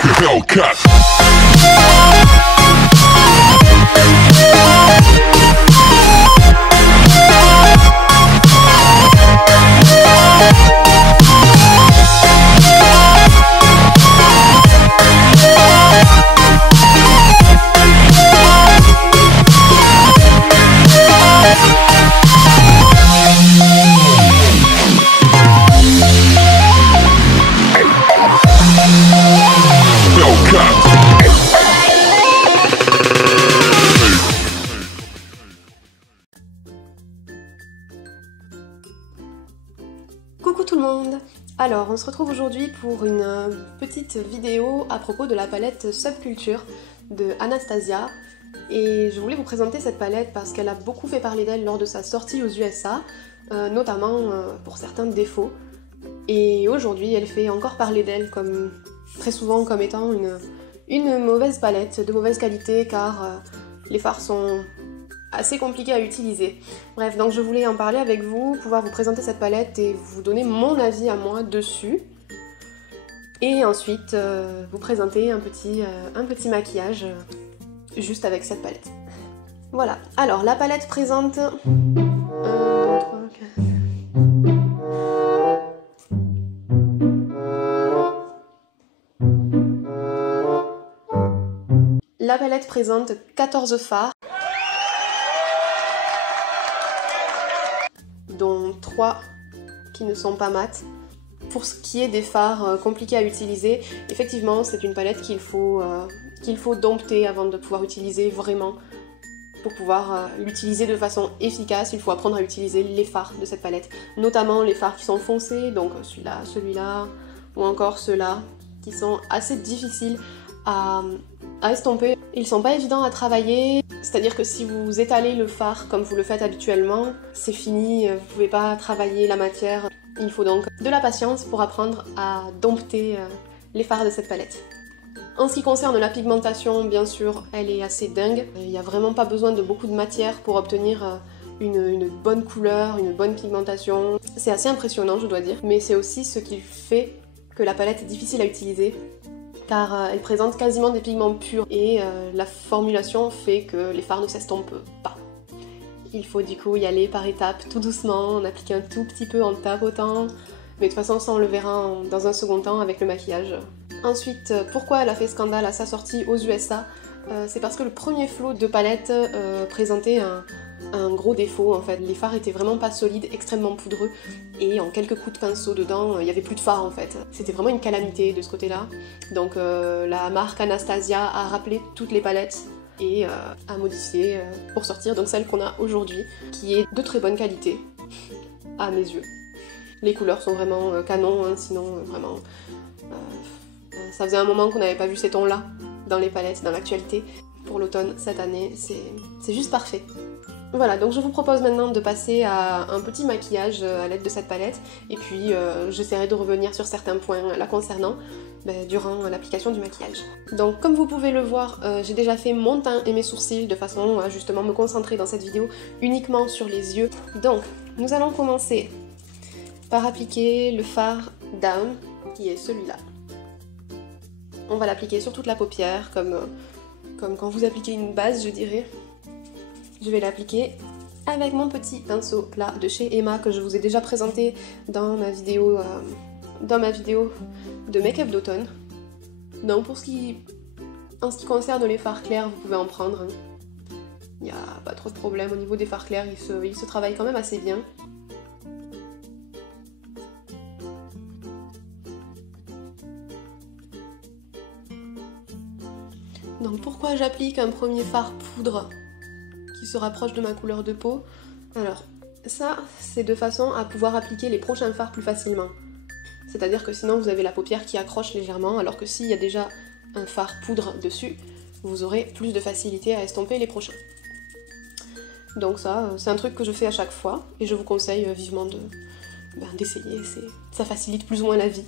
take a Hellcat. Coucou tout le monde! Alors, on se retrouve aujourd'hui pour une petite vidéo à propos de la palette Subculture de Anastasia. Et je voulais vous présenter cette palette parce qu'elle a beaucoup fait parler d'elle lors de sa sortie aux USA, notamment pour certains défauts. Et aujourd'hui, elle fait encore parler d'elle comme très souvent comme étant une mauvaise palette, de mauvaise qualité, car les fards sont assez compliqués à utiliser. Bref, donc je voulais en parler avec vous, pouvoir vous présenter cette palette et vous donner mon avis à moi dessus. Et ensuite, vous présenter un petit maquillage juste avec cette palette. Voilà, alors la palette présente... 1, 2, 3, 4... La palette présente 14 fards, dont 3 qui ne sont pas mat. Pour ce qui est des fards compliqués à utiliser, effectivement c'est une palette qu'il faut dompter avant de pouvoir utiliser vraiment. Pour pouvoir l'utiliser de façon efficace, il faut apprendre à utiliser les fards de cette palette. Notamment les fards qui sont foncés, donc celui-là, celui-là, ou encore ceux-là, qui sont assez difficiles à estomper. Ils sont pas évidents à travailler, c'est-à-dire que si vous étalez le fard comme vous le faites habituellement, c'est fini, vous pouvez pas travailler la matière. Il faut donc de la patience pour apprendre à dompter les fards de cette palette. En ce qui concerne la pigmentation, bien sûr, elle est assez dingue. Il n'y a vraiment pas besoin de beaucoup de matière pour obtenir une bonne couleur, une bonne pigmentation. C'est assez impressionnant, je dois dire, mais c'est aussi ce qui fait que la palette est difficile à utiliser, car elle présente quasiment des pigments purs et la formulation fait que les fards ne s'estompent pas. Il faut du coup y aller par étapes, tout doucement, en appliquer un tout petit peu en tapotant, mais de toute façon ça on le verra dans un second temps avec le maquillage. Ensuite, pourquoi elle a fait scandale à sa sortie aux USA? C'est parce que le premier flot de palette présentait un gros défaut en fait. Les fards étaient vraiment pas solides, extrêmement poudreux, et en quelques coups de pinceau dedans, il y avait plus de fards en fait. C'était vraiment une calamité de ce côté-là. Donc la marque Anastasia a rappelé toutes les palettes et a modifié pour sortir donc celle qu'on a aujourd'hui, qui est de très bonne qualité, à mes yeux. Les couleurs sont vraiment canon, hein, sinon vraiment... ça faisait un moment qu'on n'avait pas vu ces tons-là dans les palettes, dans l'actualité. Pour l'automne, cette année, c'est juste parfait. Voilà, donc je vous propose maintenant de passer à un petit maquillage à l'aide de cette palette, et puis j'essaierai de revenir sur certains points la concernant durant l'application du maquillage. Donc comme vous pouvez le voir, j'ai déjà fait mon teint et mes sourcils de façon à justement me concentrer dans cette vidéo uniquement sur les yeux. Donc nous allons commencer par appliquer le fard Down, qui est celui-là. On va l'appliquer sur toute la paupière, comme quand vous appliquez une base, je dirais. Je vais l'appliquer avec mon petit pinceau plat de chez Emma, que je vous ai déjà présenté dans ma vidéo de make-up d'automne. Donc en ce qui concerne les fards clairs, vous pouvez en prendre. Il n'y a pas trop de problème au niveau des fards clairs, ils se travaillent quand même assez bien. Donc pourquoi j'applique un premier fard poudre qui se rapproche de ma couleur de peau? Alors ça, c'est de façon à pouvoir appliquer les prochains fards plus facilement. C'est-à-dire que sinon vous avez la paupière qui accroche légèrement, alors que s'il y a déjà un fard poudre dessus, vous aurez plus de facilité à estomper les prochains. Donc ça, c'est un truc que je fais à chaque fois, et je vous conseille vivement d'essayer, ça facilite plus ou moins la vie.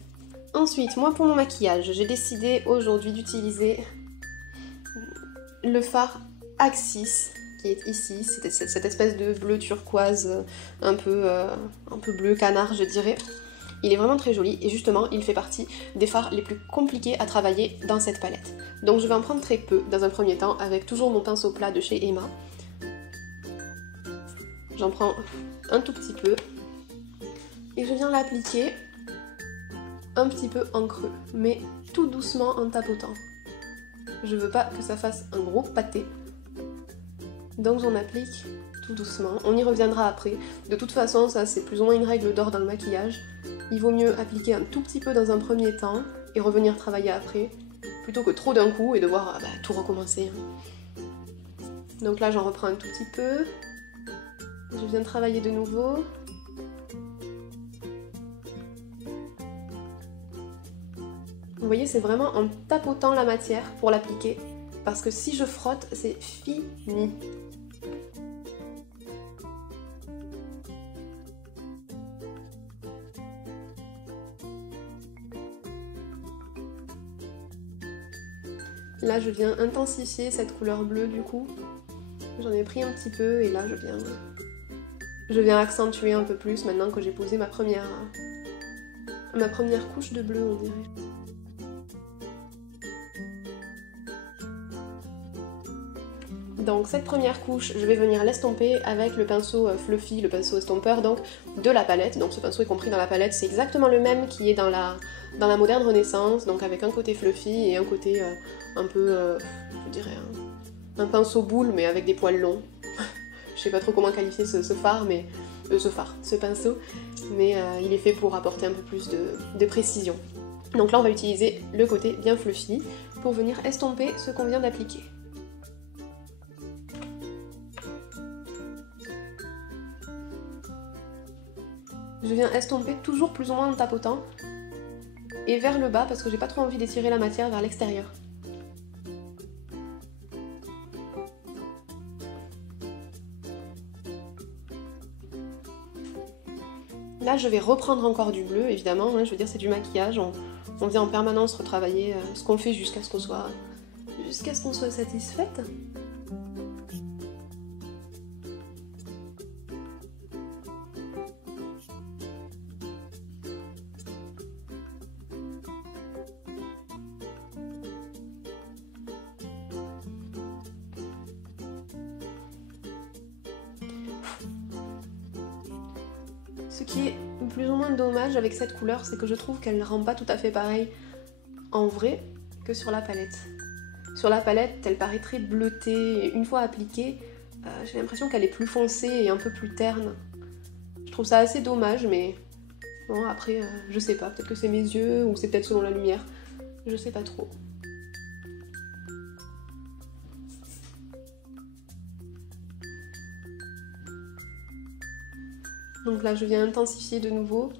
Ensuite, moi pour mon maquillage, j'ai décidé aujourd'hui d'utiliser le fard Axis, qui est ici, c'est cette espèce de bleu turquoise, un peu bleu canard je dirais. Il est vraiment très joli et justement il fait partie des fards les plus compliqués à travailler dans cette palette. Donc je vais en prendre très peu dans un premier temps avec toujours mon pinceau plat de chez Emma. J'en prends un tout petit peu et je viens l'appliquer un petit peu en creux, mais tout doucement en tapotant. Je veux pas que ça fasse un gros pâté, donc j'en applique tout doucement. On y reviendra après. De toute façon, ça c'est plus ou moins une règle d'or dans le maquillage. Il vaut mieux appliquer un tout petit peu dans un premier temps et revenir travailler après, plutôt que trop d'un coup et devoir tout recommencer. Donc là j'en reprends un tout petit peu. Je viens travailler de nouveau. Vous voyez, c'est vraiment en tapotant la matière pour l'appliquer, parce que si je frotte, c'est fini. Là, je viens intensifier cette couleur bleue du coup. J'en ai pris un petit peu et là, je viens accentuer un peu plus maintenant que j'ai posé ma première couche de bleu, on dirait. Donc cette première couche, je vais venir l'estomper avec le pinceau Fluffy, le pinceau estompeur donc de la palette. Donc ce pinceau est compris dans la palette, c'est exactement le même qui est dans la moderne Renaissance, donc avec un côté fluffy et un côté un peu, je dirais, un pinceau boule mais avec des poils longs. Je sais pas trop comment qualifier ce fard, mais ce pinceau, mais il est fait pour apporter un peu plus de précision. Donc là on va utiliser le côté bien fluffy pour venir estomper ce qu'on vient d'appliquer. Je viens estomper toujours plus ou moins en tapotant et vers le bas parce que j'ai pas trop envie d'étirer la matière vers l'extérieur. Là je vais reprendre encore du bleu évidemment, hein, je veux dire c'est du maquillage, on vient en permanence retravailler ce qu'on fait jusqu'à ce qu'on soit satisfaite. Ce qui est plus ou moins dommage avec cette couleur, c'est que je trouve qu'elle ne rend pas tout à fait pareil en vrai que sur la palette. Sur la palette, elle paraît très bleutée, et une fois appliquée, j'ai l'impression qu'elle est plus foncée et un peu plus terne. Je trouve ça assez dommage, mais bon, après, je sais pas, peut-être que c'est mes yeux, ou c'est peut-être selon la lumière, je sais pas trop. Donc là je viens intensifier de nouveau.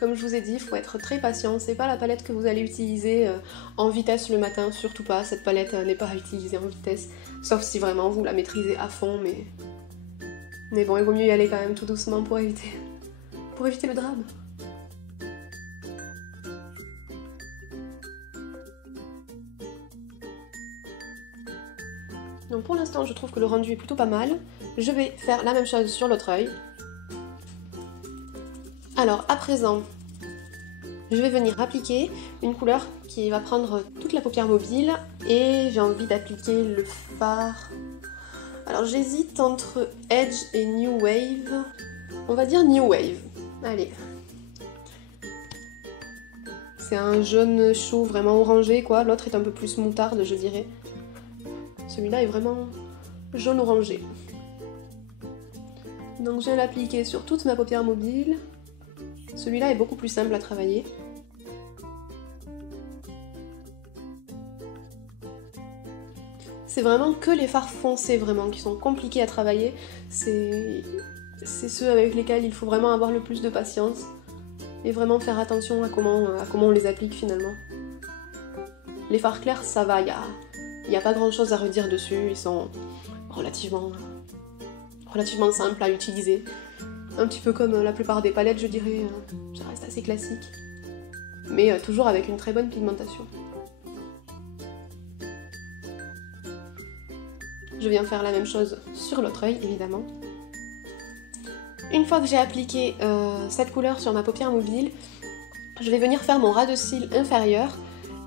Comme je vous ai dit, il faut être très patient, c'est pas la palette que vous allez utiliser en vitesse le matin, surtout pas, cette palette n'est pas à utiliser en vitesse, sauf si vraiment vous la maîtrisez à fond, mais bon, il vaut mieux y aller quand même tout doucement pour éviter le drame. Donc pour l'instant je trouve que le rendu est plutôt pas mal, je vais faire la même chose sur l'autre œil. Alors à présent, je vais venir appliquer une couleur qui va prendre toute la paupière mobile et j'ai envie d'appliquer le fard. Alors j'hésite entre Edge et New Wave. On va dire New Wave. Allez. C'est un jaune chaud vraiment orangé quoi, l'autre est un peu plus moutarde je dirais. Celui-là est vraiment jaune orangé. Donc je vais l'appliquer sur toute ma paupière mobile. Celui-là est beaucoup plus simple à travailler. C'est vraiment que les fards foncés vraiment qui sont compliqués à travailler. C'est ceux avec lesquels il faut vraiment avoir le plus de patience et vraiment faire attention à comment on les applique finalement. Les fards clairs ça va, il n'y a pas grand chose à redire dessus, ils sont relativement simples à utiliser. Un petit peu comme la plupart des palettes, je dirais, ça reste assez classique. Mais toujours avec une très bonne pigmentation. Je viens faire la même chose sur l'autre œil, évidemment. Une fois que j'ai appliqué cette couleur sur ma paupière mobile, Je vais venir faire mon ras de cils inférieur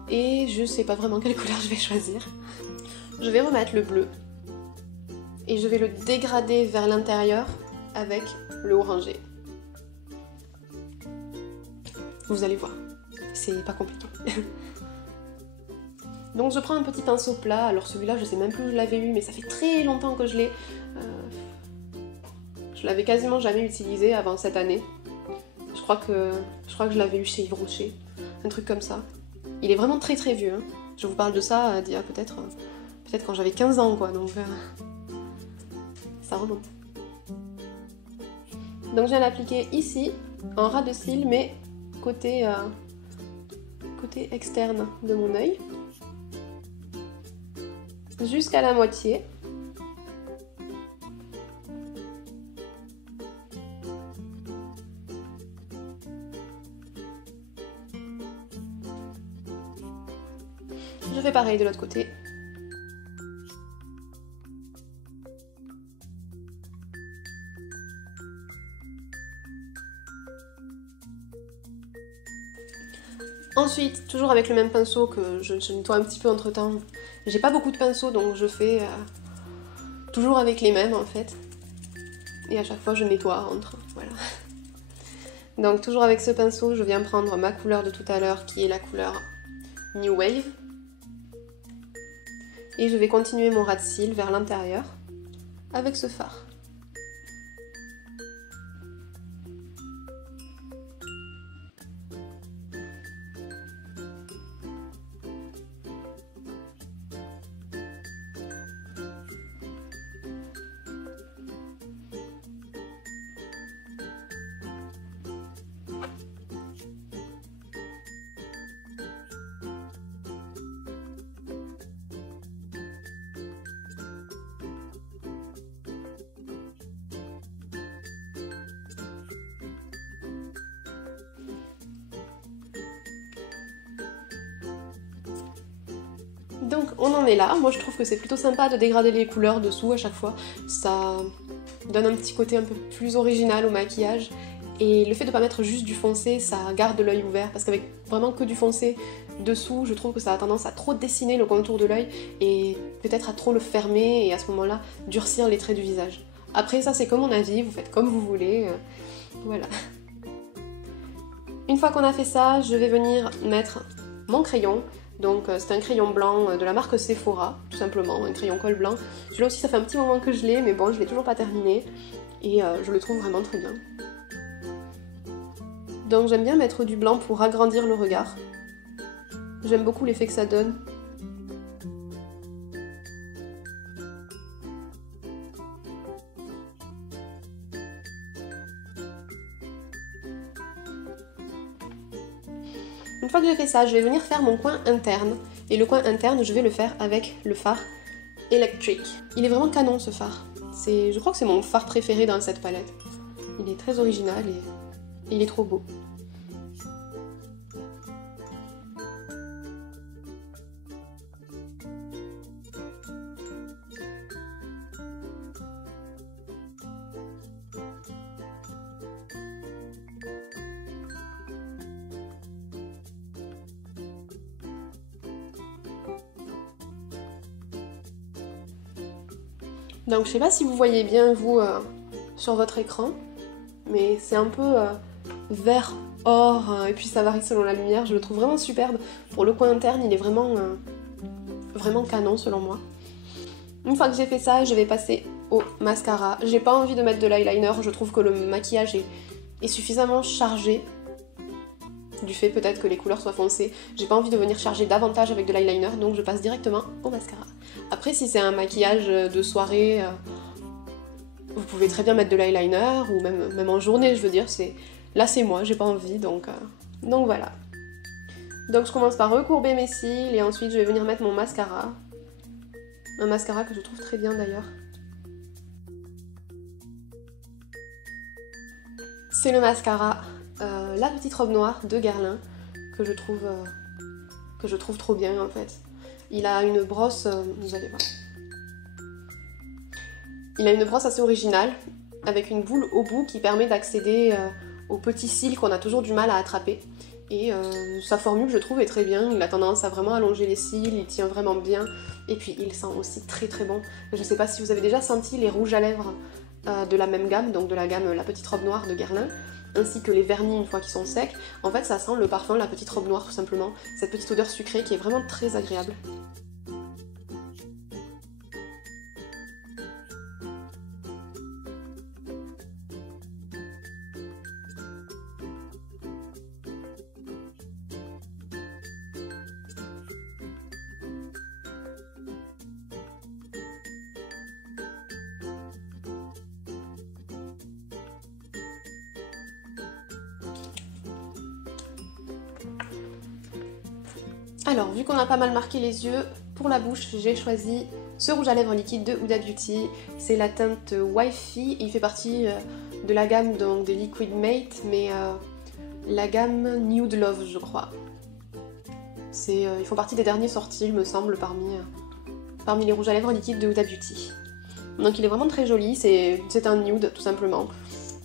et je sais pas vraiment quelle couleur je vais choisir. Je vais remettre le bleu et je vais le dégrader vers l'intérieur avec le orangé. Vous allez voir, c'est pas compliqué. Donc je prends un petit pinceau plat, alors celui-là je sais même plus où je l'avais eu, mais ça fait très longtemps que je l'ai. Je l'avais quasiment jamais utilisé avant cette année. Je crois que je l'avais eu chez Yves Rocher, un truc comme ça. Il est vraiment très très vieux, hein. Je vous parle de ça d'il y a peut-être quand j'avais 15 ans quoi, donc ça remonte. Donc je viens l'appliquer ici, en ras de cils, mais côté externe de mon œil, jusqu'à la moitié. Je fais pareil de l'autre côté. Ensuite, toujours avec le même pinceau que je nettoie un petit peu entre temps. J'ai pas beaucoup de pinceaux donc je fais toujours avec les mêmes en fait. Et à chaque fois je nettoie entre, voilà. Donc toujours avec ce pinceau, je viens prendre ma couleur de tout à l'heure qui est la couleur New Wave. Et je vais continuer mon ras de cils vers l'intérieur avec ce fard. Donc on en est là, moi je trouve que c'est plutôt sympa de dégrader les couleurs dessous à chaque fois, ça donne un petit côté un peu plus original au maquillage, et le fait de pas mettre juste du foncé, ça garde l'œil ouvert, parce qu'avec vraiment que du foncé dessous, je trouve que ça a tendance à trop dessiner le contour de l'œil, et peut-être à trop le fermer, et à ce moment-là, durcir les traits du visage. Après ça c'est comme mon avis, vous faites comme vous voulez, voilà. Une fois qu'on a fait ça, je vais venir mettre mon crayon. Donc c'est un crayon blanc de la marque Sephora, tout simplement, un crayon colle blanc. Celui-là aussi ça fait un petit moment que je l'ai, mais bon je l'ai toujours pas terminé, et je le trouve vraiment très bien. Donc j'aime bien mettre du blanc pour agrandir le regard. J'aime beaucoup l'effet que ça donne. Une fois que j'ai fait ça, je vais venir faire mon coin interne. Et le coin interne, je vais le faire avec le fard Electric. Il est vraiment canon ce fard. Je crois que c'est mon fard préféré dans cette palette. Il est très original et il est trop beau. Donc je sais pas si vous voyez bien vous sur votre écran, mais c'est un peu vert or et puis ça varie selon la lumière, je le trouve vraiment superbe. Pour le coin interne il est vraiment canon selon moi. Une fois que j'ai fait ça, je vais passer au mascara. J'ai pas envie de mettre de l'eyeliner, je trouve que le maquillage est suffisamment chargé. Du fait peut-être que les couleurs soient foncées, j'ai pas envie de venir charger davantage avec de l'eyeliner, donc je passe directement au mascara. Après si c'est un maquillage de soirée, vous pouvez très bien mettre de l'eyeliner, ou même en journée je veux dire, là c'est moi, j'ai pas envie, donc voilà. Donc je commence par recourber mes cils, et ensuite je vais venir mettre mon mascara. Un mascara que je trouve très bien d'ailleurs. C'est le mascara La Petite Robe Noire de Guerlain, que je trouve trop bien en fait. Il a une brosse, vous allez voir. Il a une brosse assez originale, avec une boule au bout qui permet d'accéder aux petits cils qu'on a toujours du mal à attraper. Et sa formule, je trouve, est très bien. Il a tendance à vraiment allonger les cils, il tient vraiment bien. Et puis il sent aussi très très bon. Je sais pas si vous avez déjà senti les rouges à lèvres de la même gamme, donc de la gamme La Petite Robe Noire de Guerlain, ainsi que les vernis une fois qu'ils sont secs. En fait, ça sent le parfum de La Petite Robe Noire tout simplement. Cette petite odeur sucrée qui est vraiment très agréable. Alors, vu qu'on a pas mal marqué les yeux, pour la bouche, j'ai choisi ce rouge à lèvres liquide de Huda Beauty. C'est la teinte Wi-Fi, il fait partie de la gamme donc, de Liquid Mate, mais la gamme Nude Love, je crois. Ils font partie des derniers sortis, il me semble, parmi les rouges à lèvres liquides de Huda Beauty. Donc il est vraiment très joli, c'est un nude tout simplement.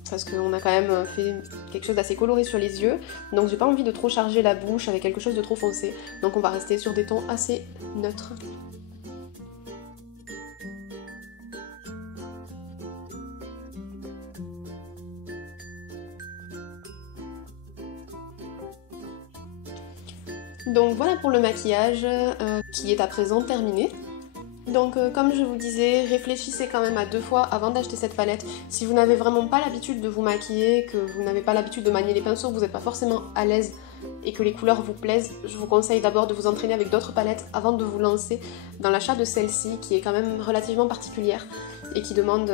Parce qu'on a quand même fait quelque chose d'assez coloré sur les yeux, donc j'ai pas envie de trop charger la bouche avec quelque chose de trop foncé, donc on va rester sur des tons assez neutres. Donc voilà pour le maquillage qui est à présent terminé. Donc comme je vous disais, réfléchissez quand même à 2 fois avant d'acheter cette palette. Si vous n'avez vraiment pas l'habitude de vous maquiller, que vous n'avez pas l'habitude de manier les pinceaux, vous n'êtes pas forcément à l'aise et que les couleurs vous plaisent, je vous conseille d'abord de vous entraîner avec d'autres palettes avant de vous lancer dans l'achat de celle-ci qui est quand même relativement particulière et qui demande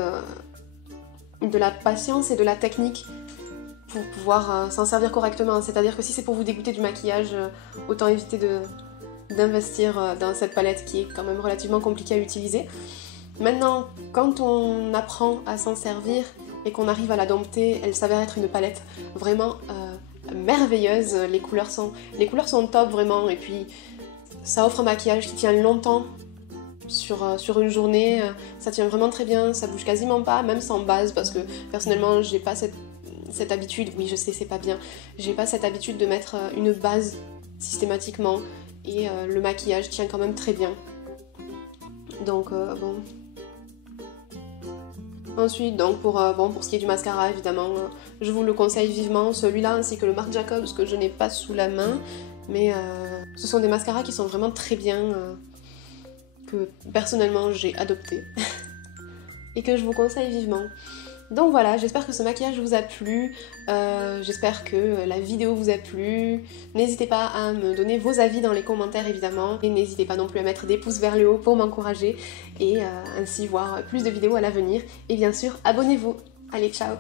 de la patience et de la technique pour pouvoir s'en servir correctement. C'est-à-dire que si c'est pour vous dégoûter du maquillage, autant éviter d'investir dans cette palette qui est quand même relativement compliquée à utiliser. Maintenant, quand on apprend à s'en servir et qu'on arrive à la dompter, elle s'avère être une palette vraiment merveilleuse. Les couleurs sont top vraiment, et puis ça offre un maquillage qui tient longtemps sur une journée. Ça tient vraiment très bien, ça bouge quasiment pas, même sans base, parce que personnellement j'ai pas cette habitude, oui je sais c'est pas bien, j'ai pas cette habitude de mettre une base systématiquement. Et le maquillage tient quand même très bien. Donc bon. Ensuite, donc pour ce qui est du mascara, évidemment, je vous le conseille vivement, celui-là ainsi que le Marc Jacobs que je n'ai pas sous la main. Mais ce sont des mascaras qui sont vraiment très bien, que personnellement j'ai adopté. Et que je vous conseille vivement. Donc voilà, j'espère que ce maquillage vous a plu, j'espère que la vidéo vous a plu. N'hésitez pas à me donner vos avis dans les commentaires évidemment, et n'hésitez pas non plus à mettre des pouces vers le haut pour m'encourager et ainsi voir plus de vidéos à l'avenir. Et bien sûr, abonnez-vous. Allez, ciao!